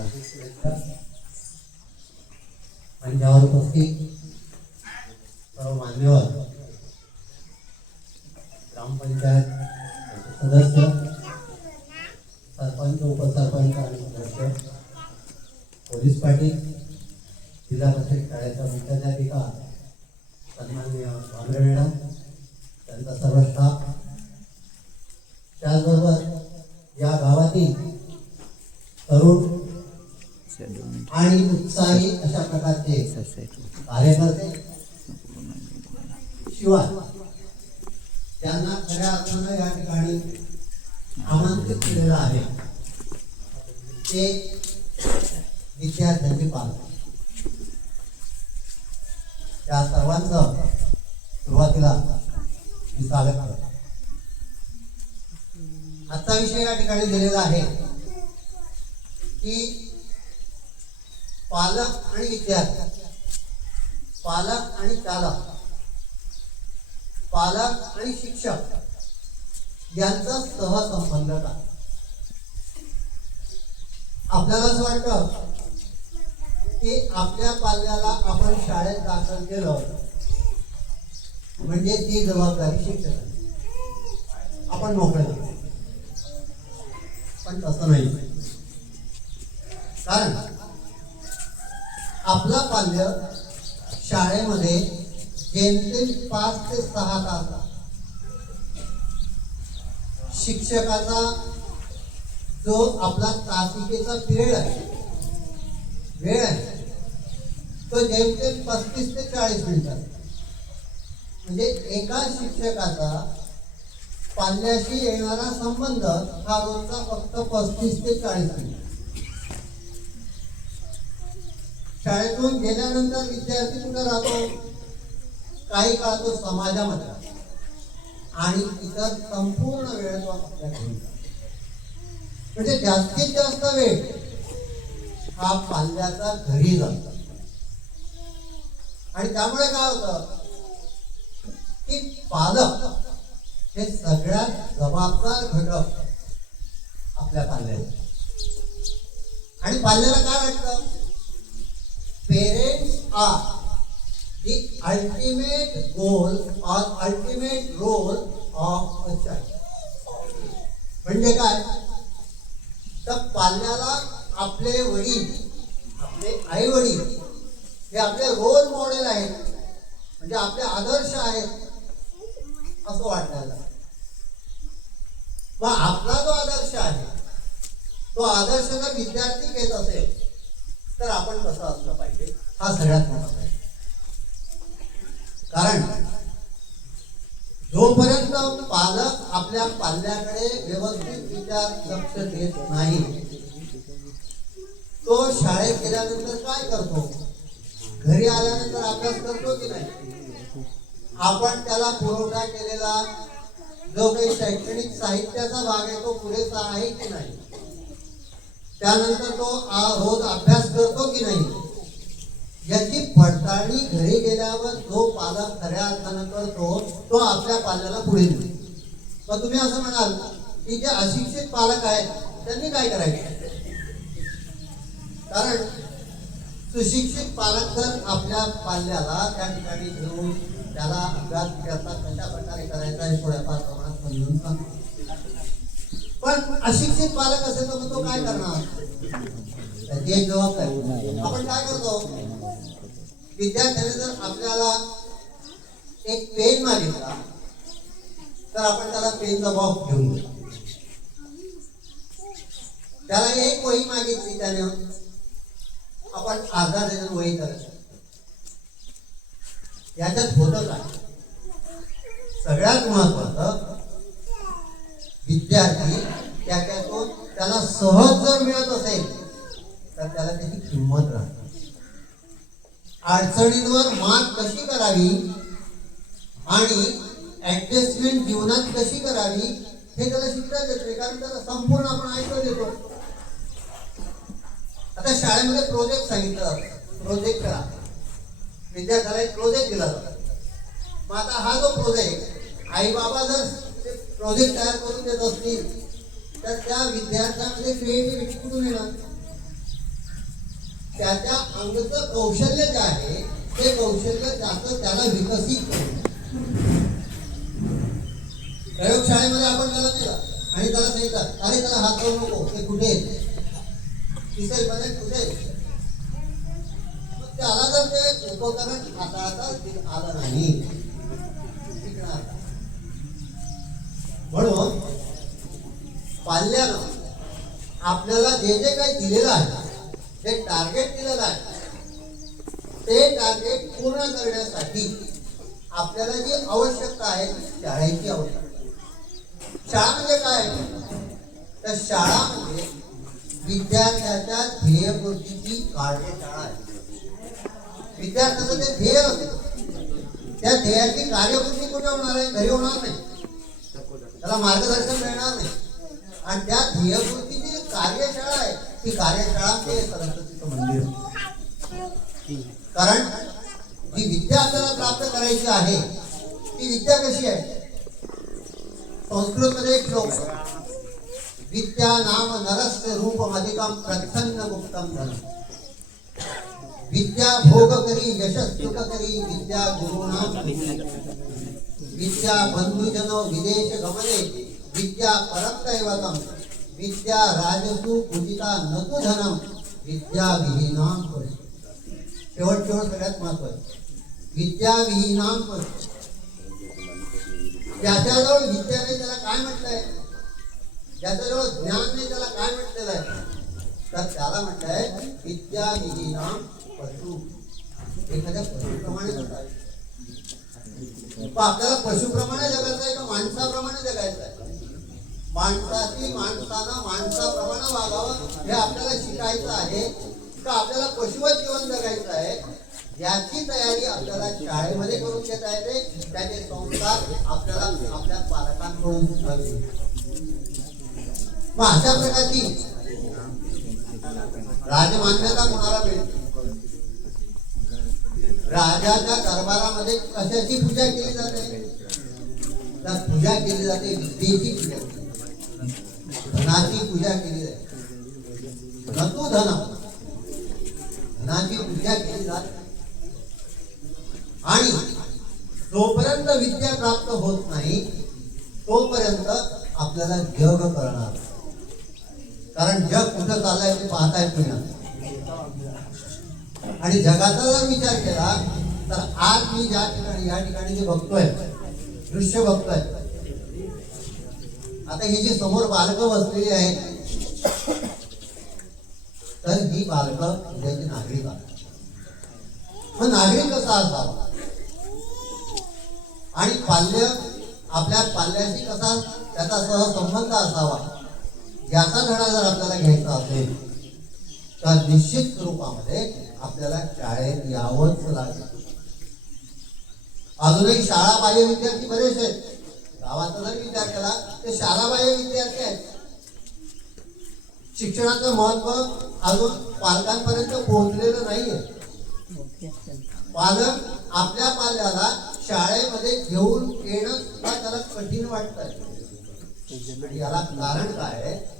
हार्दिक मंचावर उपस्थित सर्व मान्यवर ग्रामपंचायत सदस्य सरपंच उपसरपंच आणि सदस्य पोलीस पाटील जिल्हा परिषद शाळेचा मुख्याध्यापिका सन्माननीय भांगरे मॅडम त्यांचा सर्व स्टाफ त्याचबरोबर या गावातील तरुण आणि उत्साही अशा प्रकारचे कार्यकर्ते शिवाय त्यांना खऱ्या अर्थानं या ठिकाणी आमंत्रित केलेलं आहे. ते विद्यार्थ्यांचे पालक त्या सर्वांचं सुरुवातीला मी स्वागत करतो. आजचा विषय या ठिकाणी दिलेला आहे की पालक आणि विद्यार्थी. पालक आणि चालक. पालक आणि शिक्षक. यांचा सहसंबंध का? आपल्याला असं वाटतं की आपल्या पाल्याला आपण शाळेत दाखल केलं म्हणजे ती जबाबदारी शिक्षकाची. आपण मोकळ्या पण तसं नाही. कारण आपला पाल्य शाळेमध्ये जेमतेम पाच ते सहा तास. शिक्षकाचा जो आपला तासिकेचा पिरियड आहे वेळ आहे तो जेमतेम पस्तीस ते चाळीस मिनिटात म्हणजे एका शिक्षकाचा पाल्याशी येणारा संबंध हा रोजचा फक्त पस्तीस ते चाळीस मिनिट. शाळेतून गेल्यानंतर विद्यार्थी कुठं राहतो? काही काळ तो समाजामध्ये आणि इतर संपूर्ण वेळ तो आपल्या घरी म्हणजे जास्तीत जास्त वेळ हा पाल्याचा घरी जातो. आणि त्यामुळे काय होतं? की पालक हे सगळ्यात जबाबदार घटक आपल्या पाल्याचे. आणि पाल्याला काय वाटतं? Parents are. the ultimate goal or ultimate role of a child. म्हणजे काय? तर पाल्याला आपले वडील आपले आई वडील हे आपले रोल मॉडेल आहेत. म्हणजे आपले आदर्श आहेत. असं वाटायला मग आपला जो आदर्श आहे तो आदर्श जर विद्यार्थी घेत असेल तर आपण कसं असलं पाहिजे? हा सगळ्यात मोठा प्रश्न. कारण जोपर्यंत पालक आपल्या पाल्याकडे व्यवस्थितरित्या लक्ष देत नाही तो शाळेत गेल्यानंतर काय करतो? घरी आल्यानंतर अभ्यास करतो की नाही? आपण त्याला पुरवठा केलेला जो काही शैक्षणिक साहित्याचा भाग आहे तो पुरेसा आहे की नाही? त्यानंतर तो आ- रोज अभ्यास करतो की नाही? याची पडताळणी घरी गेल्यावर जो पालक खऱ्या अर्थानं करतो तो आपल्या पाल्याला पुढे नेतो. मग तुम्ही असं म्हणाल की जे अशिक्षित पालक आहेत त्यांनी काय करायचं? कारण सुशिक्षित पालक तर आपल्या पाल्याला त्या ठिकाणी घेऊन त्याला अभ्यास करता कशा प्रकारे करायचा हे थोड्याफार प्रमाणात समजून सांगतो. पण अशिक्षित पालक असेल तर मग तो काय करणार? त्याची एक जबाबदारी. आपण काय करतो? विद्यार्थ्याने जर आपल्याला एक पेन मागितला तर आपण त्याला पेनचा बॉक्स घेऊन देतो त्याला एक वही मागितली त्याने. आपण अर्धा डझन वही करतो याच्यात होतं काय सगळ्यात महत्वाचं विद्यार्थी त्याच्यातून त्याला सहज जर मिळत असेल तर त्याला त्याची किंमत राहते. अडचणींवर मात कशी करावी आणि ऍडजस्टमेंट जीवनात कशी करावी हे त्याला शिकता येते कारण त्याला संपूर्ण आपण ऐकत येतो आता शाळेमध्ये प्रोजेक्ट सांगितलं जातं प्रोजेक्ट करा. विद्यार्थ्याला एक प्रोजेक्ट दिला. जातो मग आता हा जो प्रोजेक्ट आई बाबा जर प्रोजेक्ट तयार करून देत असतील तर त्या विद्यार्थ्यामध्ये क्रिएटिव्हिटी कुठून येणार. त्याच्या अंगचं कौशल्य जे आहे ते कौशल्य त्याचं त्याला विकसित करणं प्रयोगशाळेमध्ये आपण त्याला नेला आणि त्याला सांगितलं अरे त्याला हात लावू नको. ते कुठे आहे? कुठे त्याला जर ते उपकरण हाताळता आलं नाही म्हणून पाल्यानं आपल्याला जे जे काही दिलेलं आहे जे टार्गेट दिलेलं आहे ते टार्गेट पूर्ण करण्यासाठी आपल्याला जी आवश्यकता आहे ती शाळेची आवश्यकता शाळा म्हणजे काय? तर शाळा म्हणजे विद्यार्थ्याच्या ध्येयपूर्तीची कार्यशाळा आहे. विद्यार्थ्याचं ते ध्येय असतं त्या ध्येयाची कार्यपूर्ती कुठे होणार आहे? घरी होणार नाही. त्याला मार्गदर्शन मिळणार नाही. आणि त्या ध्येयपूर्तीची जी कार्यशाळा आहे ती कार्यशाळा ते सरस्वतीचं मंदिर. कारण जी विद्या आपल्याला प्राप्त करायची आहे ती विद्या कशी आहे? संस्कृत मध्ये एक श्लोक विद्या नाम नरस्य रूप अधिकम प्रच्छन्न गुप्तम धन. विद्या भोग करी यशस्सुख करी विद्या गुरुनाम विद्या बंधुजनो विदेश गमने विद्या परत्तैवतम विद्या राजसु पूजिता नतु धनम। विद्या विहीनाम परी शेवट शेवट सगळ्यात महत्वाचं. विद्या विहीनाम परी ज्याच्याजवळ विद्या नाही त्याला काय म्हटलंय? ज्याच्याजवळ ज्ञान नाही त्याला काय म्हटलेलं आहे? तर त्याला म्हटलंय विद्या विहीनाम पशु एखाद्या पशुप्रमाणे जगायचं आपल्याला पशुप्रमाणे जगायचं आहे का माणसाप्रमाणे जगायचं आहे? माणसाची माणसानं माणसाप्रमाणे वागावं हे आपल्याला शिकायचं आहे. का आपल्याला पशुवत जीवन जगायचं आहे? याची तयारी आपल्याला शाळेमध्ये करून घेता येते. त्याचे संस्कार आपल्याला आपल्या पालकांकडून हवे. मग अशा प्रकारची राजमान्यता कोणाला मिळते? राजाच्या दरबारामध्ये कशाची पूजा केली जाते? तर पूजा केली जाते विद्येची पूजा धनाची पूजा केली जाते. नतू धन धनाची पूजा केली जाते आणि जोपर्यंत विद्या प्राप्त होत नाही तोपर्यंत आपल्याला जग करणार कारण जग कुठं चाललंय ते पाहता येत नाही आणि जगाचा जर विचार केला तर आज मी ज्या ठिकाणी या ठिकाणी जे बघतोय दृश्य बघतोय आता ही जी समोर बालकं बसलेली आहेत तर ही बालकं उद्याची नागरिक आहेत. मग नागरिक कसा असावा? आणि पाल्य आपल्या पाल्याशी कसा त्याचा सहसंबंध असावा? याचा धडा जर आपल्याला घ्यायचा असेल तर निश्चित स्वरूपामध्ये आपल्याला शाळेत यावंच लागेल. अजूनही शाळा बाह्य विद्यार्थी बरेच आहेत. गावाचा जर विचार केला तर शाळा बाह्य विद्यार्थी आहेत. शिक्षणाचं महत्त्व अजून पालकांपर्यंत पोहोचलेलं नाहीये. पालक आपल्या पाल्याला शाळेमध्ये घेऊन येणं सुद्धा त्याला कठीण वाटतंय. याला कारण काय आहे?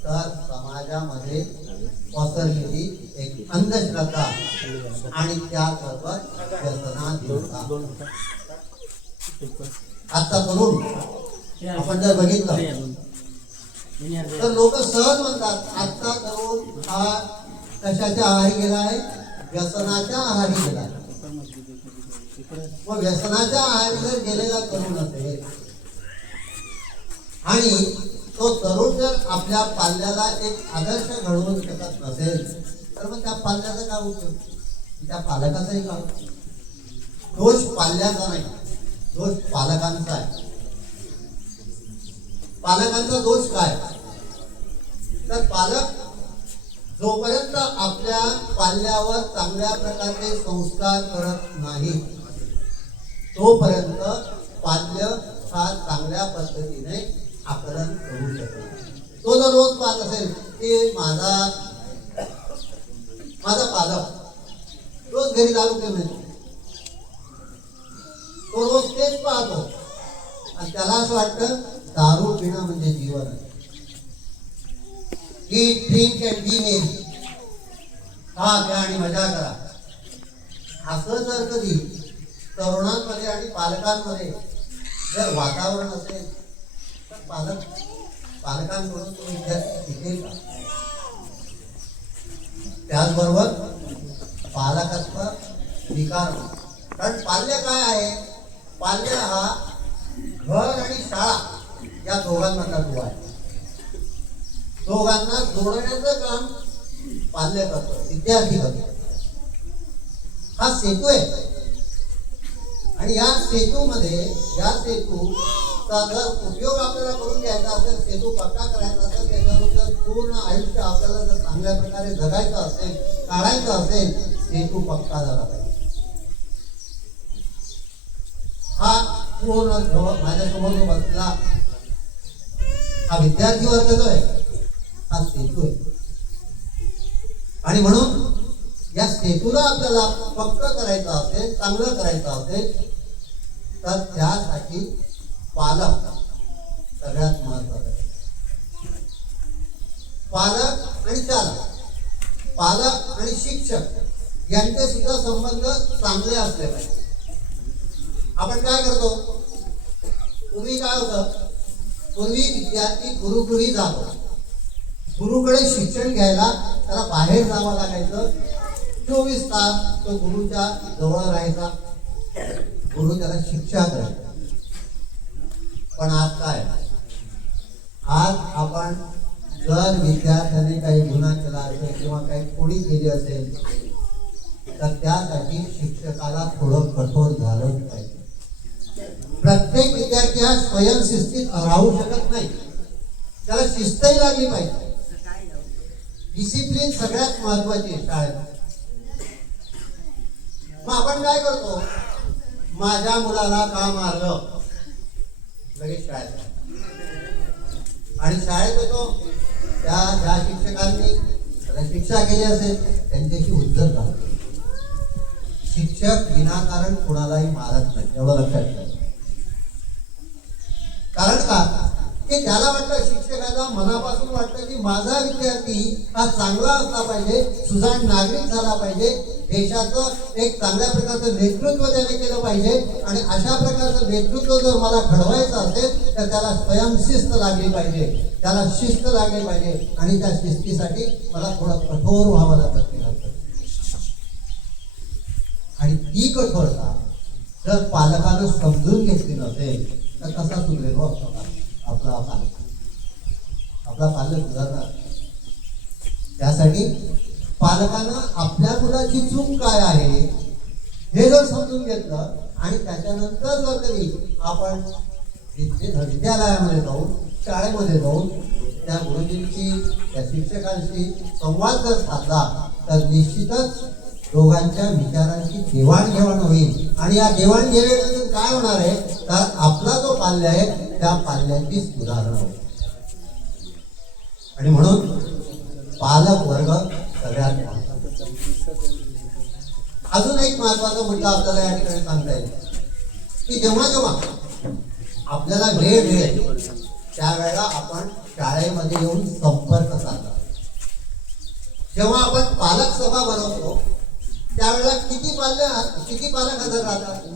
तर समाजामध्ये पसरलेली एक अंधश्रद्धा आणि त्यासोबत व्यसनाधीनता आता करून आपण जर बघितलं तर लोक सहज म्हणतात आजचा तरुण हा कशाच्या आहारी गेला आहे? व्यसनाच्या आहारी गेला आहे. व व्यसनाच्या आहारी जर गेलेला तरुण असेल आणि तो तरुण जर आपल्या पाल्याला एक आदर्श घडवून शकत नसेल तर मग त्या पाल्याचा काय उपयोग? त्या पालकाचाही का दोष पाल्याचा नाही दोष पालकांचा आहे. पालकांचा दोष काय? तर पालक जोपर्यंत आपल्या पाल्यावर चांगल्या प्रकारचे संस्कार करत नाही तोपर्यंत पाल्य हा चांगल्या पद्धतीने आकलन करू शकत तो जर रोज पाहत असेल की माझा माझा पालक. रोज घरी दारू पिऊन येतो. तो रोज तेच पाहतो. आणि त्याला असं वाटतं दारू पिणं म्हणजे जीवन. आहे Eat, drink and be खा घ्या आणि मजा करा. असं जर कधी तरुणांमध्ये आणि पालकांमध्ये जर वातावरण असेल पालक पालकांकडून तो विद्यार्थी शिकेल का त्याचबरोबर पालकत्व विकार कारण पाल्य काय आहे? पाल्य हा घर आणि शाळा या दोघांमधला दुवा आहे. दोघांना जोडण्याचं काम पाल्य करतो विद्यार्थी करतो. हा सेतू आहे. आणि या सेतूमध्ये या सेतू तर जर उपयोग आपल्याला करून घ्यायचा असेल सेतू पक्का करायचा असेल त्याच्यावर जर पूर्ण आयुष्य आपल्याला जर चांगल्या प्रकारे जगायचं असेल काढायचं असेल सेतू पक्का झाला पाहिजे. हा पूर्ण माझ्यासमोर जो बसला हा विद्यार्थी वर्ग जो आहे हा सेतू आहे. आणि म्हणून या सेतूला आपल्याला पक्क करायचं असेल चांगलं करायचं असेल तर त्यासाठी पालक सगळ्यात महत्वाचं आहे. पालक आणि चालक. पालक आणि शिक्षक यांचे सुद्धा संबंध चांगले असले पाहिजे. आपण काय करतो? पूर्वी काय होतं? पूर्वी विद्यार्थी गुरुकुरी जात. होता गुरुकडे शिक्षण घ्यायला त्याला बाहेर जावं लागायचं. चोवीस तास तो गुरुच्या जवळ राहायचा. गुरु त्याला शिक्षा करायचा. पण आज काय? आज आपण जर विद्यार्थ्याने काही गुन्हा केला असेल किंवा काही कोणी केली असेल तर त्यासाठी शिक्षकाला थोडं कठोर झालंच पाहिजे. प्रत्येक विद्यार्थी हा स्वयंशिस्तीत राहू शकत नाही. त्याला शिस्तही लागली पाहिजे. डिसिप्लिन सगळ्यात महत्वाची आहे शाळेत. मग आपण काय करतो? माझ्या मुलाला का मारलं? लगेच शाळेत आणि शाळेत येतो त्या ज्या शिक्षकांनी शिक्षा केली असेल त्यांच्याशी उद्धर राहतो शिक्षक विनाकारण कुणालाही मारत नाही एवढं लक्षात ठेवा. कारण का? की त्याला वाटलं शिक्षकाचा मनापासून वाटलं की माझा विद्यार्थी हा चांगला असला पाहिजे सुजाण नागरिक झाला पाहिजे देशाचं एक चांगल्या प्रकारचं नेतृत्व त्याने केलं पाहिजे. आणि अशा प्रकारचं नेतृत्व जर मला घडवायचं असेल तर त्याला स्वयंशिस्त लागली पाहिजे. त्याला शिस्त लागली पाहिजे. आणि त्या शिस्तीसाठी मला थोडं कठोर व्हावं लागतं. आणि ती कठोरता जर पालकानं समजून घेतली नसेल तर कसा सुधरेल हो आपला आपला पालक. आपला पालक सुधारणार. त्यासाठी पालकानं आपल्या मुलाची चूक काय आहे हे जर समजून घेतलं आणि त्याच्यानंतर जर तरी आपण विद्यालयामध्ये जाऊन शाळेमध्ये जाऊन त्या गुरुजींशी त्या शिक्षकांशी संवाद जर साधला तर निश्चितच दोघांच्या विचारांची देवाणघेवाण होईल. आणि या देवाणघेवाणीतून काय होणार आहे तर आपला जो पाल्य आहे त्या पाल्याची सुधारणा होईल आणि म्हणून पालक वर्ग सगळ्यात अजून एक महत्वाचं मुद्दा आपल्याला या ठिकाणी सांगता येईल. की जेव्हा जेव्हा आपल्याला वेळ मिळेल त्यावेळेला आपण शाळेमध्ये येऊन संपर्क साधला जेव्हा आपण पालक सभा बनवतो त्यावेळेला किती पाल्य किती पालक हजर राहतात?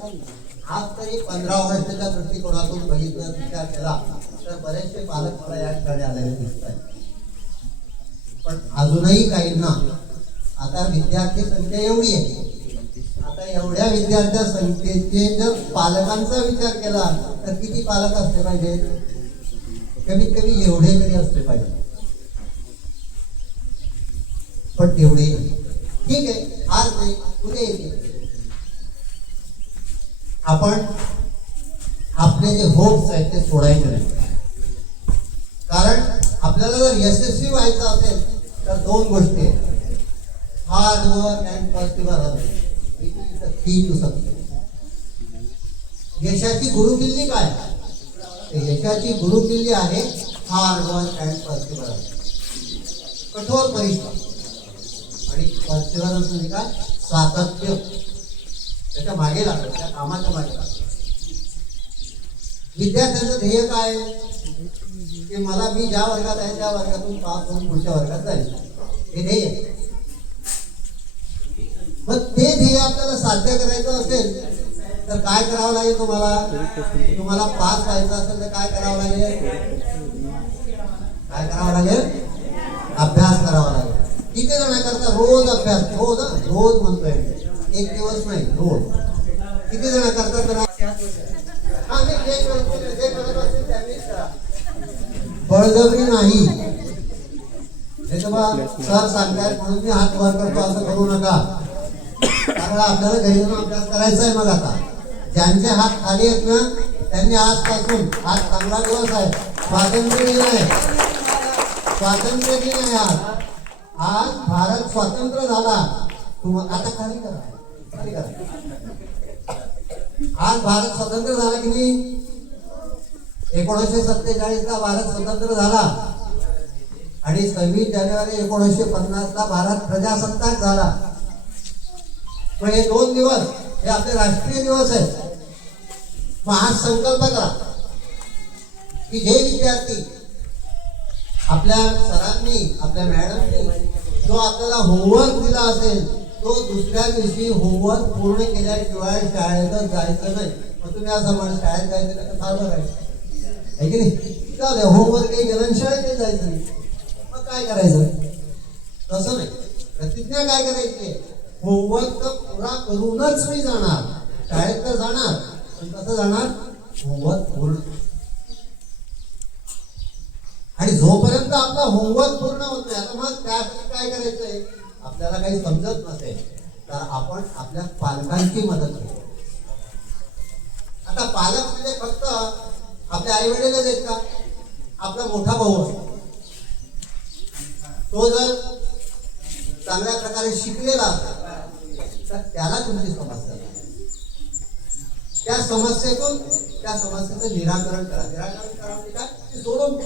आज तरी पंधरा वर्षाच्या दृष्टिकोनातून बघितलं विचार केला तर बरेचसे पालक मला या ठिकाणी आलेले दिसत आहेत पण अजूनही काहींना आता विद्यार्थी संख्या एवढी आहे. आता एवढ्या विद्यार्थ्या संख्येचे जर पालकांचा विचार केला तर किती पालक असले पाहिजे? कमीत कमी एवढे तरी असले पाहिजे. पण तेवढे नाही. ठीक आहे आज नाही. उद्या येते. आपण आपले जे होप्स आहेत ते सोडायचे नाही कारण आपल्याला जर यशस्वी व्हायचं असेल तर दोन गोष्टी आहेत. Hard work and positive key to success यशाची गुरुकिल्ली काय? यशाची गुरुकिल्ली आहे हार्ड वर्क अँड पॉझिटिव्ह कठोर परिश्रम. आणि परसेवरन्स म्हणजे काय सातत्य. त्याच्यामागे लागतं त्या कामाच्या मागे लागतं विद्यार्थ्यांचं ध्येय काय आहे? की मला मी ज्या वर्गात आहे त्या वर्गातून पास होऊन पुढच्या वर्गात जाईल. हे ध्येय. आहे. साध्य करायचं असेल तर काय करावं लागेल तुम्हाला? तुम्हाला पास व्हायचं असेल तर काय करावं लागेल? काय करावं लागेल? अभ्यास करावा लागेल. किती जणांकरता करता रोज अभ्यास रोज रोज म्हणतोय एक दिवस नाही रोज. किती जण तर हा मी जे करतो ते- जे करत असतील त्यांनीच करा. बळजबरी नाही. सर सांगतायत म्हणून मी हात वर करतो असं करू नका. कारण आपल्याला घरी जाऊन अभ्यास करायचा आहे मग आता. ज्यांचे हात खाली आहेत ना त्यांनी आजपासून आज चांगला दिवस आहे स्वातंत्र्य दिन आहे. स्वातंत्र्य दिन आहे आज. आज भारत स्वातंत्र्य झाला. तुम आता खाली करा. खाली करा. आज भारत स्वतंत्र झाला की नाही? एकोणीसशे सत्तेचाळीसला भारत स्वतंत्र झाला. आणि सव्वीस जानेवारी एकोणीसशे पन्नासला भारत प्रजासत्ताक झाला. पण हे दोन दिवस हे आपले राष्ट्रीय दिवस आहेत. मग आज संकल्प करा. की जे विद्यार्थी आपल्या सरांनी आपल्या मॅडमनी जो आपल्याला होमवर्क दिला असेल तो दुसऱ्या दिवशी होमवर्क पूर्ण केल्याशिवाय शाळेतच जायचं नाही. मग तुम्ही असं म्हणा शाळेत जायचं नाही तर फार बरं आहे. आहे की नाही? चालेल होमवर्क काही गेलं आणि शाळेत जायचं. नाही मग काय करायचं? तसं नाही. प्रतिज्ञा काय करायची? होमवर्क तर पुरा करूनच मी जाणार. शाळेत तर जाणार. पण कसं जाणार? होमवर्क पूर्ण. आणि जोपर्यंत आपला होमवर्क पूर्ण होत नाही आता मग त्यासाठी काय करायचंय? आपल्याला काही समजत नसेल. तर आपण आपल्या पालकांची मदत घेऊ. आता पालक म्हणजे फक्त आपले आई वडीलच आहेत का? आपला मोठा भाऊ असतो तो जर चांगल्या प्रकारे शिकलेला असेल तर त्याला तुमची समस्या त्या समस्येतून त्या समस्येचं निराकरण करा. निराकरण करा म्हणजे काय? ते सोडून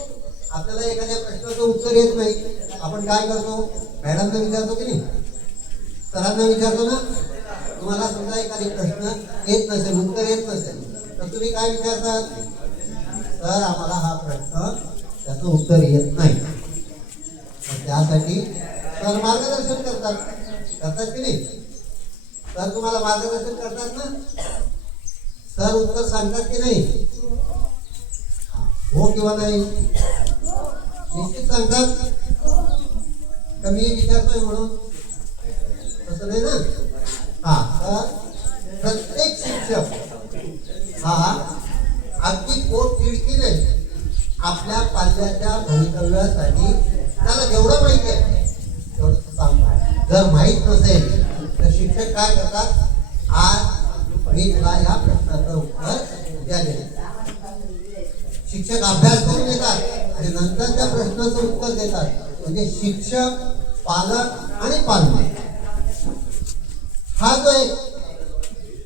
आपल्याला एखाद्या प्रश्नाचं उत्तर येत नाही. आपण काय करतो? मॅडमना विचारतो की नाही? सरांना विचारतो ना? तुम्हाला समजा एखादी प्रश्न येत नसेल उत्तर येत नसेल तर तुम्ही काय विचारतात तर आम्हाला हा प्रश्न त्याचं उत्तर येत नाही. त्यासाठी सर मार्गदर्शन करतात. करतात की नाही? सर तुम्हाला मार्गदर्शन करतात ना? सर उत्तर सांगतात की नाही? हा, हो किंवा नाही? निश्चित सांगतात. का मी विचारतोय म्हणून. तसं नाही ना? हा तर प्रत्येक शिक्षक हा अगदी पोट तिडकीने आपल्या पाल्याच्या भवितव्यासाठी त्याला जेवढं माहिती आहे तेवढं तो जर माहीत नसेल तर शिक्षक काय करतात? आज मी तुला या प्रश्नाचं उत्तर द्या शिक्षक अभ्यास करून देतात आणि नंतर त्या प्रश्नाचं उत्तर देतात. म्हणजे शिक्षक पालक आणि पालक. हा जो एक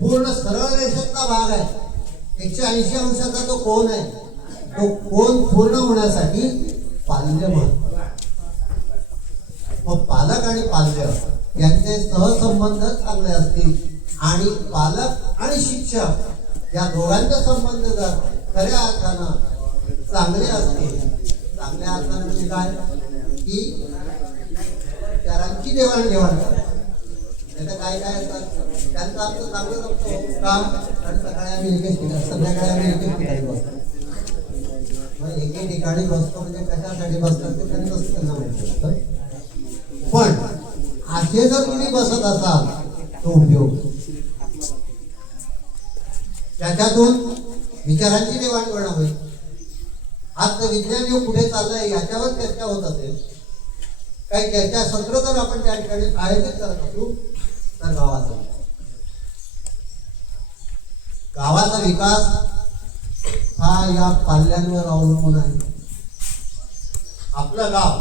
पूर्ण सरळ रेषेतला भाग आहे एकशे ऐंशी अंशाचा तो कोण आहे? तो कोण पूर्ण होण्यासाठी पाल्य महत्त्व मग पालक आणि पाल्य यांचे सहसंबंध चांगले असतील. आणि पालक आणि शिक्षक या दोघांचे संबंध जर खऱ्या अर्थानं चांगले असतील चांगल्या अर्थानं म्हणजे काय? की विचारांची देवाणघेवाण करतात. काय काय असतात त्यांचं आमचं चांगलं जमतो का? आणि सकाळी आम्ही एकेच ठिकाणी संध्याकाळी आम्ही एकेच ठिकाणी बसतो. मग एके ठिकाणी बसतो म्हणजे कशासाठी बसतात ते त्यांचं त्यांना माहिती असतं. पण असे जर तुम्ही बसत असाल तो उपयोग. त्याच्यातून विचारांची देवाणघेवाण होईल. आजचं विज्ञान योग कुठे चाललंय याच्यावर चर्चा होत असेल. काही चर्चा सत्र जर आपण त्या ठिकाणी आयोजित करत असू तर गावाचा. गावाचा विकास हा या पाल्यांवर अवलंबून आहे. आपलं गाव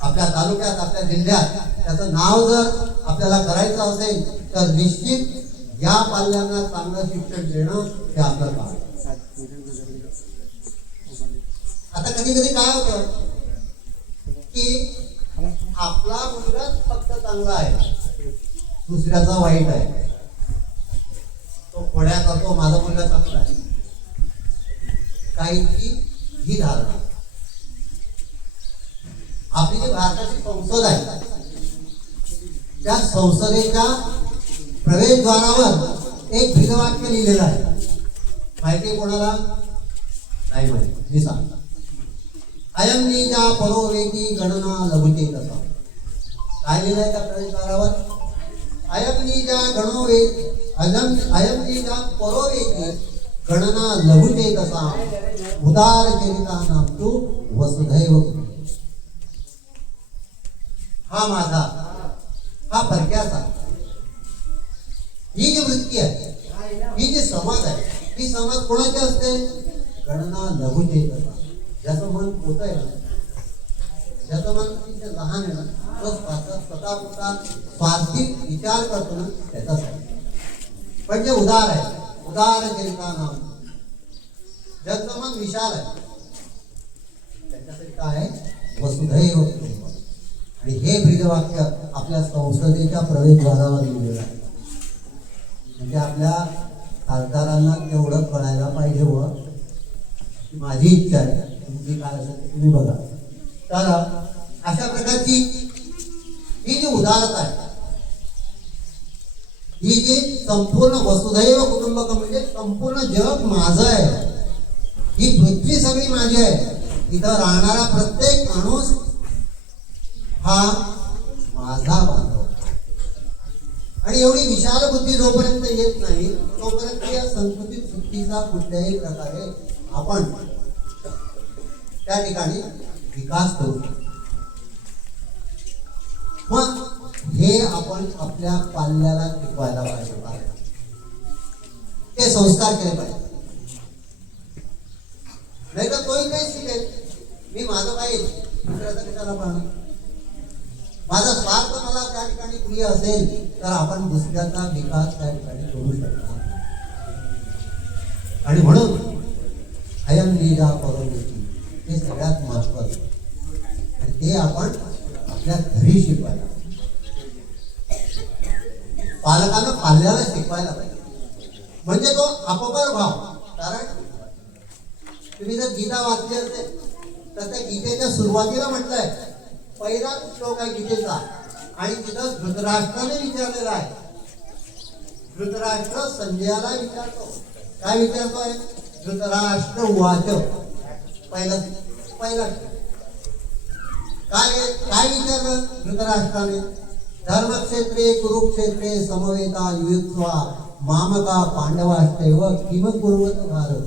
आपल्या तालुक्यात आपल्या जिल्ह्यात त्याचं नाव जर आपल्याला करायचं असेल तर निश्चित या पाल्यांना चांगलं शिक्षण देणं हे आपलं काम आता कधी कधी काय होतं? की आपला मुलगाच फक्त चांगला आहे. दुसऱ्याचा वाईट आहे. तो खोड्या करतो माझा मुलगा चांगला आहे. काहीची ही धारणा. आपली जी भारताची संसद आहे त्या संसदेच्या प्रवेशद्वारावर एक भिदवाक्य लिहिलेलं आहे. माहिती कोणाला? नाही माहिती. मी सांगता. अयम ज्या परो गणना लघुते तसा काय लिहिलंय त्या प्रवेशद्वारावर? अयम गणो वेद अयम अयम परो गणना लघुते कसा उदार चरिता नाम तू वसुधैव. हा माझा हा परक्याचा ही जी वृत्ती आहे ही जी समाज आहे ही समाज कोणाची असते? गणना लघुते कसा ज्याचं मन होत आहे. ना ज्याचं लहान आहे ना तो स्वतःपुरता स्वार्थिक विचार करतो ना त्याच्यासाठी. पण जे उदार आहे उदार चरिता नाम ज्याचं मन विशाल आहे त्याच्यासाठी काय आहे? वसुधैव आणि हे ब्रीदवाक्य आपल्या संसदेच्या प्रवेशद्वारावर लिहिलेलं आहे. म्हणजे आपल्या खासदारांना तेवढं कळायला पाहिजे व माझी इच्छा आहे. तुमची काय असेल तुम्ही बघा. तर अशा प्रकारची ही जी उदाहरण आहे ही जी संपूर्ण वसुधैव कुटुंबक म्हणजे संपूर्ण जग माझं आहे. ही पृथ्वी सगळी माझी आहे. इथं राहणारा प्रत्येक माणूस हा माझा बांधव. आणि एवढी विशाल बुद्धी जोपर्यंत येत नाही तोपर्यंत या संस्कृती वृत्तीचा कुठल्याही प्रकारे आपण त्या ठिकाणी विकास करू. शकतो. मग हे आपण आपल्या पाल्याला टिकवायला पाहिजे ते संस्कार केले पाहिजे. नाही तर तोही काही शिकेल मी माझं काही दुसऱ्याचं कशाला पाहणार? माझा स्वार्थ मला त्या ठिकाणी प्रिय असेल तर आपण दुसऱ्याचा विकास त्या ठिकाणी करू शकतो आणि म्हणून अयम करून परमेती हे सगळ्यात महत्वाचं. आणि ते आपण आपल्या घरी शिकवायला पालकांना पाल्याला शिकवायला पाहिजे. म्हणजे तो अपकार भाव. कारण तुम्ही जर गीता वाचली असेल तर त्या गीतेच्या सुरुवातीला म्हटलंय पहिला श्लोक आहे गीतेचा. आणि तिथं धृतराष्ट्राने विचारलेला आहे. धृतराष्ट्र संजयाला विचारतो. काय विचारतोय धृतराष्ट्र वाच पहिला पहिला काय काय विचारलं? धृतराष्ट्राने? धर्मक्षेत्रे कुरुक्षेत्रे समवेता युयुत्वा मामका पांडवाष्टैव किम कुर्वत भारत?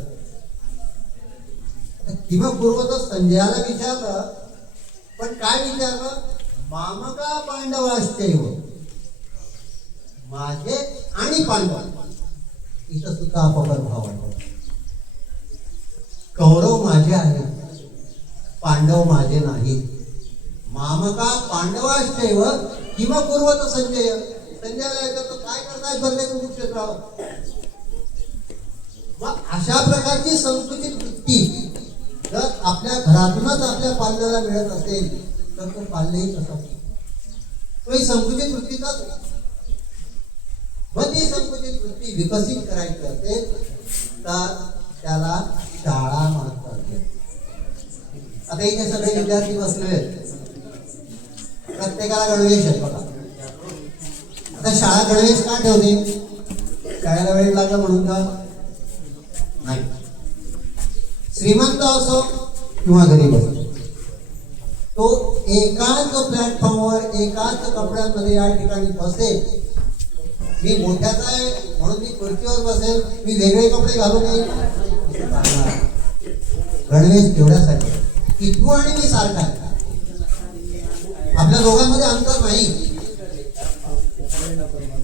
किम कुर्वत? संजयाला विचारलं. पण काय विचारलं? मामका पांडवाश्चैव. माझे आणि पांडव. इथं सुद्धा अपकर भाव आहे कौरव माझे आहेत पांडव माझे नाहीत मामका पांडवाश्चैव किंवा पूर्वत संजय. संजयाला विचारतो काय करताय? बरले कुरुक्षेत्रावर मग अशा प्रकारची संस्कृती वृत्ती जर आपल्या घरातूनच आपल्या पाल्याला मिळत असेल तर तो पाल्यही कसा होईल? तोही संकुचित वृत्तीचाच मग ती संकुचित वृत्ती विकसित करायची असेल तर त्याला शाळा म्हणतात आता इथे सगळे विद्यार्थी बसले आहेत. प्रत्येकाला गणवेश आहे बघा. आता शाळा गणवेश का ठेवते शाळेला वेळ लागला म्हणून का? नाही. श्रीमंत असो किंवा गरीब असो तो एकाच प्लॅटफॉर्मवर एकाच कपड्यांमध्ये या ठिकाणी बसेल. मी मोठ्याचा आहे म्हणून मी खुर्चीवर बसेल मी वेगळे कपडे घालू नये गणवेश ठेवण्यासाठी की तू आणि मी सारखा. आपल्या दोघांमध्ये अंतर नाही.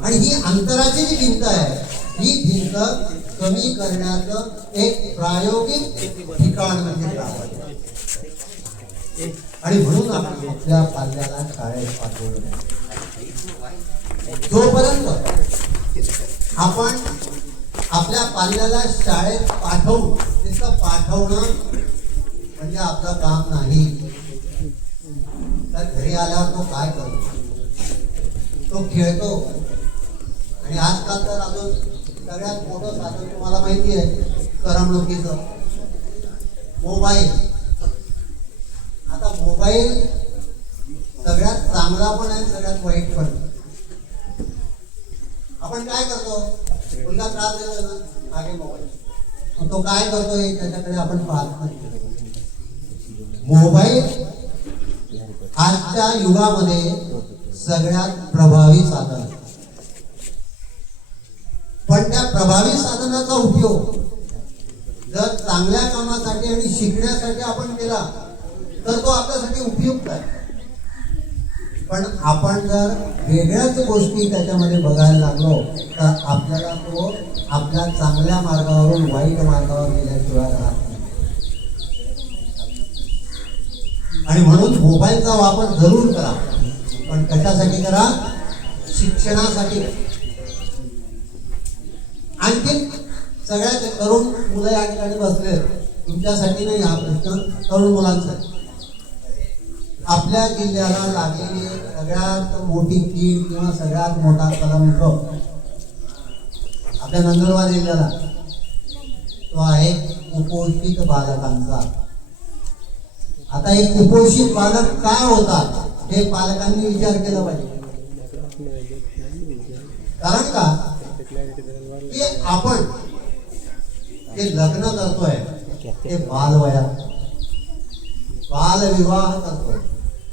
आणि ही अंतराची जी भिंत आहे ही भिंत कमी करण्याचं एक प्रायोगिक ठिकाण म्हणजे गाव आणि म्हणून आपण आपल्या पाल्याला शाळेत पाठवलं जोपर्यंत आपण आपल्या पाल्याला शाळेत पाठवू तिथं पाठवणं म्हणजे आपलं काम नाही. तर घरी आल्यावर तो काय करतो? तो खेळतो. आणि आजकाल तर अजून सगळ्यात मोठं साधन तुम्हाला माहिती आहे करमणुकीचं. मोबाईल. आता मोबाईल सगळ्यात चांगला पण आहे सगळ्यात वाईट पण. आपण काय करतो? पुन्हा त्रास देतो ना. मागे मोबाईल. मग तो काय करतोय त्याच्याकडे आपण पाहत नाही. मोबाईल आजच्या युगामध्ये सगळ्यात प्रभावी साधन. पण त्या प्रभावी साधनाचा उपयोग जर चांगल्या कामासाठी आणि शिकण्यासाठी आपण केला तर तो आपल्यासाठी उपयुक्त आहे. पण आपण जर वेगळ्याच गोष्टी त्याच्यामध्ये बघायला लागलो तर आपल्याला तो आपल्या चांगल्या मार्गावरून वाईट मार्गावर गेल्याशिवाय राहत नाही. आणि म्हणून मोबाईलचा वापर जरूर करा पण कशासाठी करा? शिक्षणासाठी आणखी सगळ्यात तरुण मुलं या ठिकाणी बसले तुमच्यासाठी नाही हा प्रश्न तरुण मुलांसाठी. आपल्या जिल्ह्याला लागलेली सगळ्यात मोठी कीड किंवा सगळ्यात मोठा कलंक आपल्या नंदुरबार जिल्ह्याला तो आहे कुपोषित बालकांचा. आता एक कुपोषित बालक काय होतात हे पालकांनी विचार केला पाहिजे. कारण का? की आपण जे लग्न करतोय ते बालवयात. बालविवाह करतो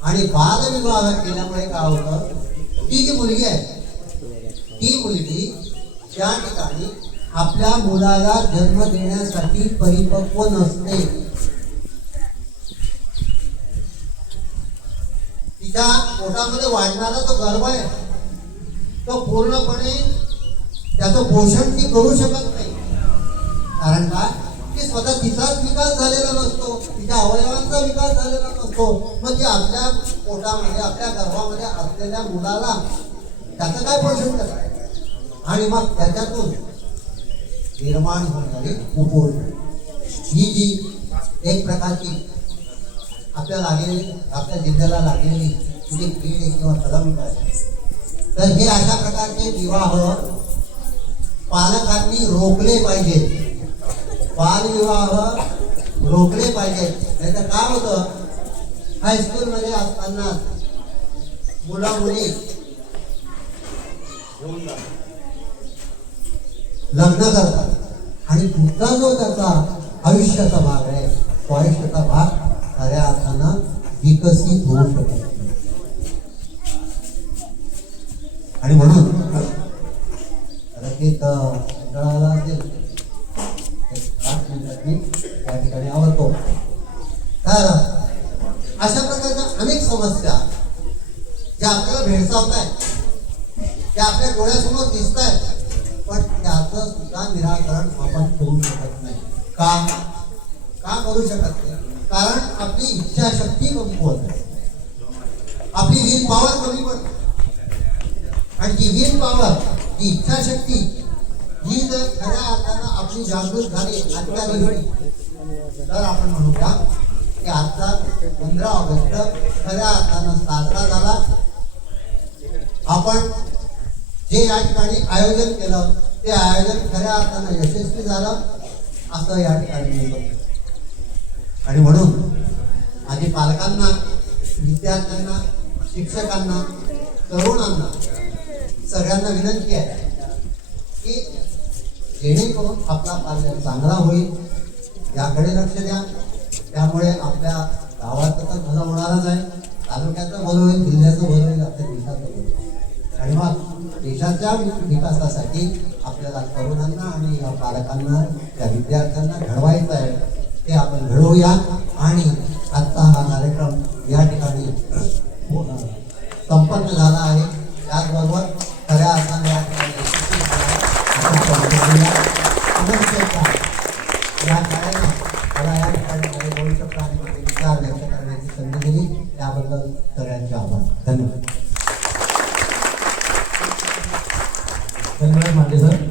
आणि बालविवाह केल्यामुळे काय होतं? ती जी मुलगी आहे ती मुलगी त्या ठिकाणी आपल्या मुलाला जन्म देण्यासाठी परिपक्व नसते. तिच्या पोटामध्ये वाढणारा जो गर्भ आहे तो पूर्णपणे त्याचं पोषण ती करू शकत नाही. कारण का की स्वतः तिचाच विकास झालेला नसतो तिच्या अवयवांचा विकास झालेला नसतो. मग ती आपल्या पोटामध्ये आपल्या गर्भामध्ये असलेल्या मुलाला त्याचं काय पोषण करायचं? आणि मग त्याच्यातून निर्माण होणारी कुपोषण ही जी एक प्रकारची आपल्या लागलेली आपल्या जिल्ह्याला लागलेली ही कीड किंवा कलंक आहे. तर हे अशा प्रकारचे विवाह पालकांनी रोखले पाहिजेत. बालविवाह रोखले पाहिजे. नाही तर काय होतं? हायस्कूलमध्ये असताना मुला मुली लग्न करतात. आणि पुढचा जो त्याचा आयुष्याचा भाग आहे तो आयुष्याचा भाग खऱ्या अर्थानं विकसित होऊ शकत आणि म्हणून रचित मंडळाला असेल. एक या ठिकाणी आवडतो तर अशा प्रकारच्या अनेक समस्या ज्या आपल्याला भेडसावत आहेत त्या आपल्या डोळ्यासमोर दिसत आहेत पण त्याचं सुद्धा निराकरण आपण करू शकत नाही. का? का करू शकत नाही? कारण आपली इच्छाशक्ती कमकुवत आहे. आपली विल पॉवर कमी पडते आणि जी विल पॉवर जी इच्छाशक्ती ही जर खऱ्या अर्थानं आपली जागृत झाली आजच्या दिवशी तर आपण म्हणूया की आजचा पंधरा ऑगस्ट खऱ्या अर्थानं साजरा झाला. आपण जे या ठिकाणी आयोजन केलं ते आयोजन खऱ्या अर्थानं यशस्वी झालं असं या ठिकाणी आणि म्हणून आधी पालकांना विद्यार्थ्यांना शिक्षकांना तरुणांना सगळ्यांना विनंती आहे की जेणेकरून आपला पाल्य चांगला होईल याकडे लक्ष द्या. त्यामुळे आपल्या गावाचं तर भलं होणारच आहे. तालुक्याचं भलं होईल जिल्ह्याचं भलं होईल आपल्या देशाचं भलं आणि मग देशाच्या विकासासाठी आपल्याला तरुणांना आणि या पालकांना त्या विद्यार्थ्यांना घडवायचं आहे ते आपण घडवूया. आणि आत्ता हा कार्यक्रम या ठिकाणी संपन्न झाला आहे. त्याचबरोबर खऱ्या अर्थाने या शाळेने मला या ठिकाणी माझे भविष्य विचार व्यक्त करण्याची संधी दिली त्याबद्दल सगळ्यांचे आभार धन्यवाद. धन्यवाद मांडे सर.